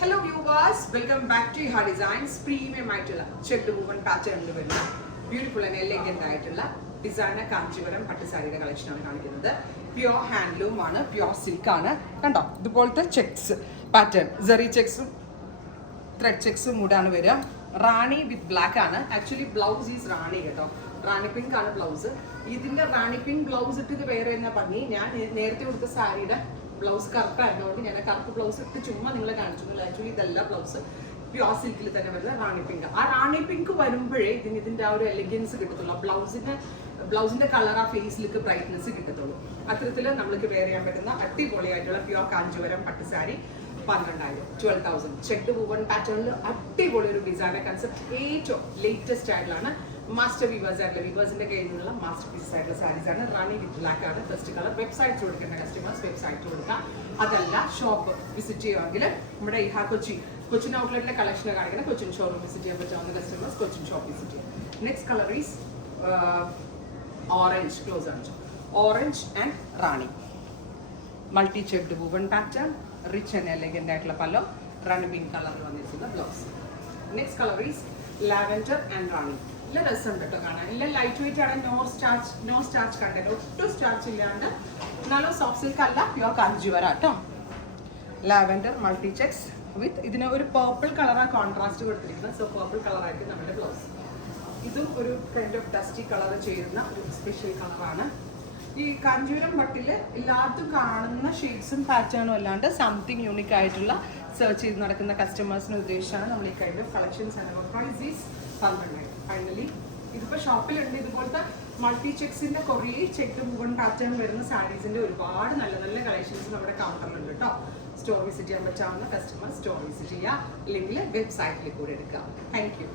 Hello viewers, welcome back to Iha Designs. Premium ആയിട്ടുള്ള checked woman പാറ്റേണിൽ വരുന്ന beautiful and elegant ആയിട്ടുള്ള designer Kanchipuram പട്ടുസാരിയുടെ കളക്ഷനാണ് കാണിക്കുന്നത്. പ്യുവർ ഹാൻഡ്ലൂം ആണ്, പ്യുവർ സിൽക്ക് ആണ്. കണ്ടോ, ഇതുപോലത്തെ ചെക്സ് പാറ്റേൺ, സെറി ചെക്സും ത്രെഡ് ചെക്സും കൂടാണ് വരിക. റാണി വിത്ത് ബ്ലാക്ക് ആണ്. ആക്ച്വലി ബ്ലൗസ് ഈസ് റാണി കേട്ടോ, റാണി പിങ്ക് ആണ് ബ്ലൗസ്. ഇതിന്റെ റാണി പിങ്ക് ബ്ലൗസ് ഇട്ട് വേറെ എന്നാ ഭംഗി. ഞാൻ നേരത്തെ കൊടുത്ത സാരിയുടെ ബ്ലൗസ് കറുപ്പായിരുന്നതുകൊണ്ട് ഞാൻ കറുപ്പ് ബ്ലൗസ് ഇട്ട് ചുമ്മാ നിങ്ങളെ കാണിച്ചിട്ടില്ല. ആക്ച്വലി ഇതല്ല ബ്ലൗസ്, പ്യുവർ സിൽക്കിൽ തന്നെ വരുന്ന റാണി പിങ്ക്. ആ റാണി പിങ്ക് വരുമ്പോഴേ ഇതിന്റെ ആ ഒരു എലിഗൻസ് കിട്ടത്തുള്ളൂ. ബ്ലൗസിന്റെ കളർ, ആ ഫേസിലേക്ക് ബ്രൈറ്റ്നെസ് കിട്ടത്തുള്ളൂ. അത്തരത്തിൽ നമ്മൾക്ക് വെയർ ചെയ്യാൻ പറ്റുന്ന അടിപൊളിയായിട്ടുള്ള പ്യുവർ കാഞ്ചീപുരം പട്ടുസാരി 12,000, 12,000 ചെക്ക്ഡ് വുമൺ പാറ്റേണിൽ അടിപൊളി ഒരു ഡിസൈനർ കൺസെപ്റ്റ്. ഏറ്റവും ലേറ്റസ്റ്റ് ആയിട്ടുള്ള മാസ്റ്റർ വീവേഴ്സ് ആയിട്ടുള്ള വീവേഴ്സിന്റെ കയ്യിൽ നിന്നുള്ള മാസ്റ്റർ പീസസ് ആയിട്ടുള്ള സാരീസ് ആണ്. റാണി വിത്ത് ബ്ലാക്ക് ആണ് ഫസ്റ്റ് കളർ. വെബ്സൈറ്റ് കൊടുക്കേണ്ട കസ്റ്റമേഴ്സ് വെബ്സൈറ്റ് കൊടുക്കാം. അതല്ല ഷോപ്പ് വിസിറ്റ് ചെയ്യുമെങ്കിൽ നമ്മുടെ ഇഹാ കൊച്ചിൻ ഔട്ട്ലെറ്റിലെ കളക്ഷൻ കാണിക്കുന്ന കൊച്ചിൻ ഷോറൂം വിസിറ്റ് ചെയ്യാൻ പറ്റാവുന്ന കസ്റ്റമേഴ്സ് കൊച്ചിൻ ഷോപ്പ് വിസിറ്റ് ചെയ്യും. Next colour is orange. Close ആണ്, orange and rani. Multi checked woman pattern, rich and elegant ആയിട്ടുള്ള പല്ലോ, റാണി പിങ്ക് കളറിൽ വന്നിരിക്കുന്ന blouse. Next colour is lavender and rani. നല്ല രസമുണ്ട് കേട്ടോ കാണാൻ. എല്ലാം ലൈറ്റ് വെയിറ്റ് ആണ്, നോ സ്റ്റാർച്ച് കണ്ടന്റ്, ഒട്ടും സ്റ്റാർച്ച് ഇല്ലാണ്ട്. നല്ല സോഫ്റ്റ് സിൽക്ക് അല്ല, പ്യുവർ കാഞ്ചീപുരം കേട്ടോ. ലാവൻഡർ മൾട്ടി ചെക്സ് വിത്ത് ഇതിന് ഒരു പേർപ്പിൾ കളറാണ് കോൺട്രാസ്റ്റ് കൊടുത്തിരിക്കുന്നത്. സോ പേർപ്പിൾ കളറായിരിക്കും നമ്മുടെ ബ്ലൗസ്. ഇതും ഒരു കൈൻഡ് ഓഫ് ഡസ്റ്റി കളർ ചേരുന്ന ഒരു സ്പെഷ്യൽ കളറാണ്. ഈ കാഞ്ചീപുരം പട്ടിൽ എല്ലാത്തും കാണുന്ന ഷെയ്ഡ്സും പാറ്റേണും അല്ലാണ്ട് സംതിങ് യൂണിക് ആയിട്ടുള്ള സെർച്ച് ചെയ്ത് നടക്കുന്ന കസ്റ്റമേഴ്സിന് ഉദ്ദേശിച്ചാണ് നമ്മൾ ഈ കൈൻഡ് ഓഫ് കളക്ഷൻസ് ആണ്. Price is 12,000. ഫൈനലി ഇതിപ്പോൾ ഷോപ്പിലുണ്ട്. ഇതുപോലത്തെ മൾട്ടി ചെക്സിന്റെ കുറേ ചെക്ക് വുമൺ പാറ്റേൺ വരുന്ന സാരീസിന്റെ ഒരുപാട് നല്ല നല്ല കളക്ഷൻസ് നമ്മുടെ കൗണ്ടറിലുണ്ട് കേട്ടോ. സ്റ്റോർ വിസിറ്റ് ചെയ്യാൻ പറ്റാവുന്ന കസ്റ്റമർ സ്റ്റോർ വിസിറ്റ് ചെയ്യുക, അല്ലെങ്കിൽ വെബ്സൈറ്റിൽ കൂടെ എടുക്കുക. Thank you.